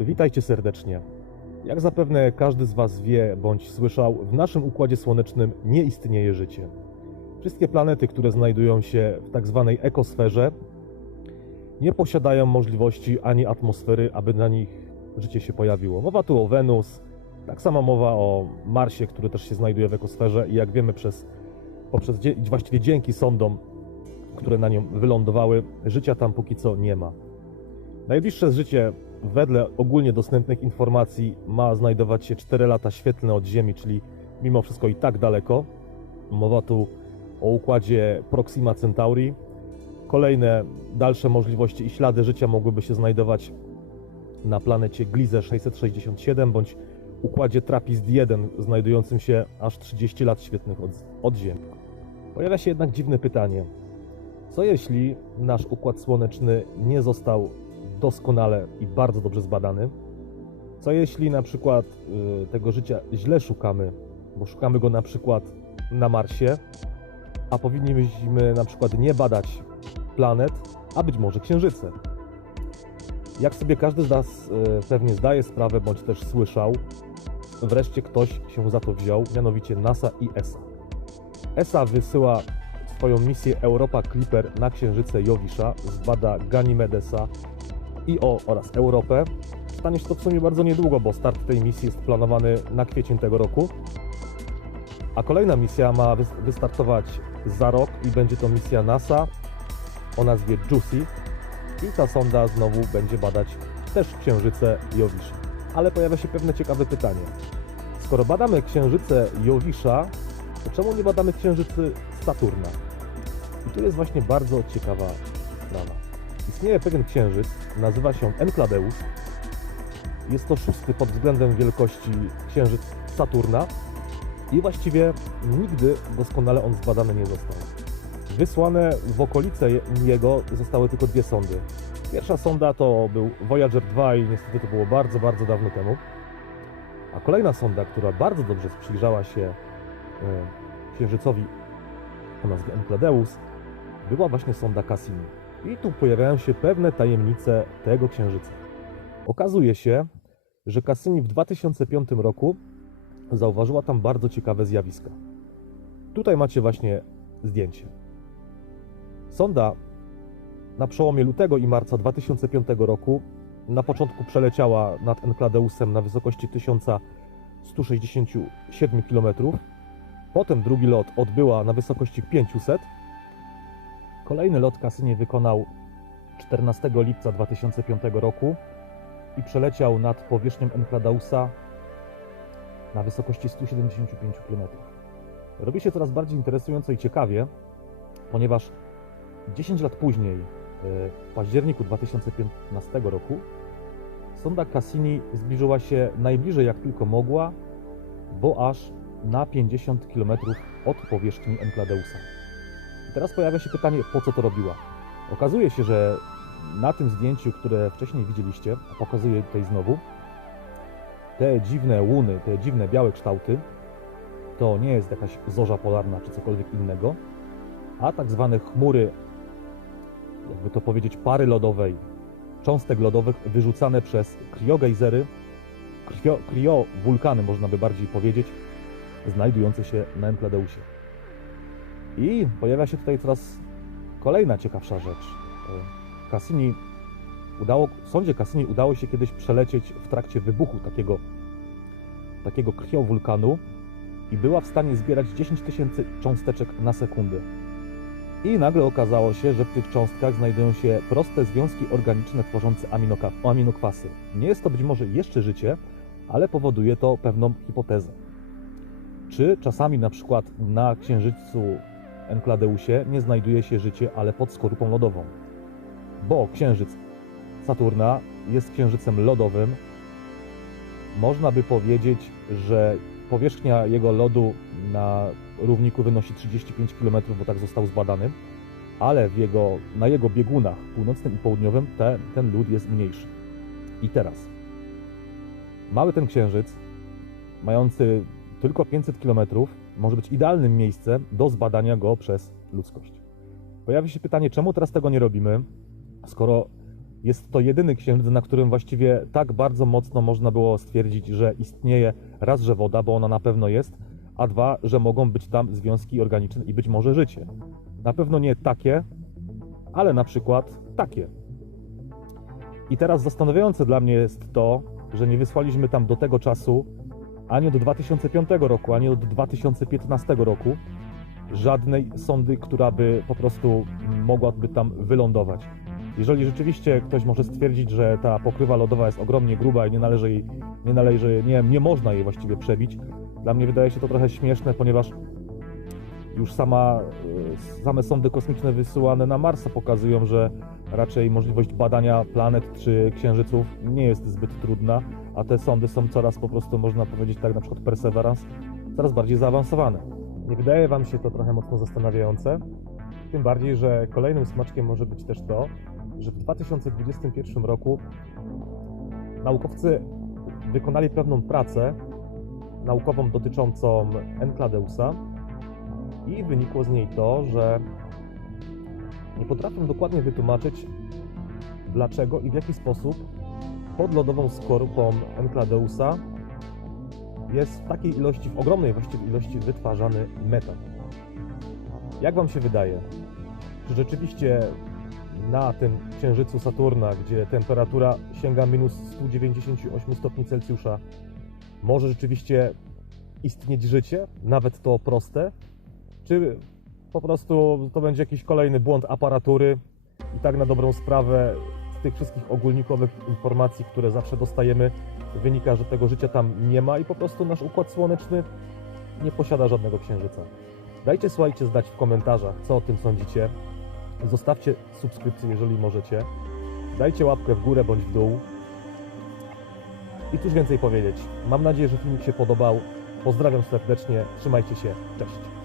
Witajcie serdecznie. Jak zapewne każdy z Was wie bądź słyszał, w naszym układzie słonecznym nie istnieje życie. Wszystkie planety, które znajdują się w tak zwanej ekosferze, nie posiadają możliwości ani atmosfery, aby na nich życie się pojawiło. Mowa tu o Wenus, tak samo mowa o Marsie, który też się znajduje w ekosferze i jak wiemy przez, poprzez, właściwie dzięki sondom, które na nią wylądowały, życia tam póki co nie ma. Najbliższe życie wedle ogólnie dostępnych informacji ma znajdować się 4 lata świetlne od Ziemi, czyli mimo wszystko i tak daleko. Mowa tu o układzie Proxima Centauri. Kolejne dalsze możliwości i ślady życia mogłyby się znajdować na planecie Gliese 667 bądź układzie TRAPPIST-1 znajdującym się aż 30 lat świetlnych od, od Ziemi. Pojawia się jednak dziwne pytanie. Co jeśli nasz układ słoneczny nie został doskonale i bardzo dobrze zbadany? Co jeśli na przykład y, tego życia źle szukamy, bo szukamy go na przykład na Marsie, a powinniśmy na przykład nie badać planet, a być może księżyce? Jak sobie każdy z nas y, pewnie zdaje sprawę, bądź też słyszał, wreszcie ktoś się za to wziął, mianowicie NASA i ESA. ESA wysyła swoją misję Europa Clipper na księżyce Jowisza, zbada Ganymedesa, IO oraz Europę. Stanie się to w sumie bardzo niedługo, bo start tej misji jest planowany na kwiecień tego roku. A kolejna misja ma wys- wystartować za rok i będzie to misja NASA o nazwie JUICY. I ta sonda znowu będzie badać też księżyce Jowisza. Ale pojawia się pewne ciekawe pytanie. Skoro badamy księżyce Jowisza, to czemu nie badamy księżycy Saturna? I tu jest właśnie bardzo ciekawa sprawa. Istnieje pewien księżyc, nazywa się Enkladeus. Jest to szósty pod względem wielkości księżyc Saturna i właściwie nigdy doskonale on zbadany nie został. Wysłane w okolice jego zostały tylko dwie sondy. Pierwsza sonda to był Voyager 2 i niestety to było bardzo, bardzo dawno temu. A kolejna sonda, która bardzo dobrze przyjrzała się e, księżycowi o nazwie Enkladeus, była właśnie sonda Cassini. I tu pojawiają się pewne tajemnice tego księżyca. Okazuje się, że Cassini w 2005 roku zauważyła tam bardzo ciekawe zjawiska. Tutaj macie właśnie zdjęcie. Sonda na przełomie lutego i marca 2005 roku na początku przeleciała nad Enkladeusem na wysokości 1167 km. Potem drugi lot odbyła na wysokości 500 Kolejny lot Cassini wykonał 14 lipca 2005 roku i przeleciał nad powierzchnią Enkladausa na wysokości 175 km. Robi się coraz bardziej interesująco i ciekawie, ponieważ 10 lat później, e, w październiku 2015 roku, sonda Cassini zbliżyła się najbliżej jak tylko mogła, bo aż na 50 km od powierzchni Enkladeusa. Teraz pojawia się pytanie, po co to robiła? Okazuje się, że na tym zdjęciu, które wcześniej widzieliście, a pokazuję tutaj znowu, te dziwne łuny, te dziwne białe kształty, to nie jest jakaś zorza polarna czy cokolwiek innego, a tak zwane chmury, jakby to powiedzieć, pary lodowej, cząstek lodowych wyrzucane przez kriogejzery, krio, kriowulkany można by bardziej powiedzieć, znajdujące się na Enkladeusie. I pojawia się tutaj teraz kolejna ciekawsza rzecz. E, Cassini udało, sądzie Cassini udało się kiedyś przelecieć w trakcie wybuchu takiego, takiego kriowulkanu i była w stanie zbierać 10 tysięcy cząsteczek na sekundę. I nagle okazało się, że w tych cząstkach znajdują się proste związki organiczne tworzące aminokwasy. Nie jest to być może jeszcze życie, ale powoduje to pewną hipotezę. Czy czasami na przykład na księżycu Enkladeusie nie znajduje się życie, ale pod skorupą lodową? Bo księżyc Saturna jest księżycem lodowym. Można by powiedzieć, że powierzchnia jego lodu na równiku wynosi 35 km, bo tak został zbadany, ale jego, na jego biegunach północnym i południowym te, ten lód jest mniejszy. I teraz mały ten księżyc, mający tylko 500 km, może być idealnym miejscem do zbadania go przez ludzkość. Pojawia się pytanie, czemu teraz tego nie robimy, skoro Jest to jedyny księżyc, na którym właściwie tak bardzo mocno można było stwierdzić, że istnieje raz, że woda, bo ona na pewno jest, a dwa, że mogą być tam związki organiczne i być może życie. Na pewno nie takie, ale na przykład takie. I teraz zastanawiające dla mnie jest to, że nie wysłaliśmy tam do tego czasu ani od 2005 roku, ani od 2015 roku żadnej sondy, która by po prostu mogłaby tam wylądować. Jeżeli rzeczywiście ktoś może stwierdzić, że ta pokrywa lodowa jest ogromnie gruba i nie należy jej, nie należy, nie, nie można jej właściwie przebić, dla mnie wydaje się to trochę śmieszne, ponieważ już sama, e, same sondy kosmiczne wysyłane na Marsa pokazują, że raczej możliwość badania planet czy księżyców nie jest zbyt trudna, a te sondy są coraz po prostu, można powiedzieć tak, na przykład Perseverance, coraz bardziej zaawansowane. Nie wydaje Wam się to trochę mocno zastanawiające? Tym bardziej, że kolejnym smaczkiem może być też to, że w 2021 roku naukowcy wykonali pewną pracę naukową dotyczącą Enceladeusa i wynikło z niej to, że nie potrafią dokładnie wytłumaczyć, dlaczego i w jaki sposób pod lodową skorupą Enceladeusa jest w takiej ilości, w ogromnej właściwie ilości wytwarzany metan. Jak Wam się wydaje? Czy rzeczywiście na tym księżycu Saturna, gdzie temperatura sięga minus 198 stopni Celsjusza, może rzeczywiście istnieć życie, nawet to proste? Czy po prostu to będzie jakiś kolejny błąd aparatury i tak na dobrą sprawę z tych wszystkich ogólnikowych informacji, które zawsze dostajemy, wynika, że tego życia tam nie ma i po prostu nasz układ słoneczny nie posiada żadnego księżyca. Dajcie, słuchajcie, znać w komentarzach, co o tym sądzicie. Zostawcie subskrypcję, jeżeli możecie. Dajcie łapkę w górę bądź w dół. I cóż więcej powiedzieć. Mam nadzieję, że filmik się podobał. Pozdrawiam serdecznie. Trzymajcie się. Cześć.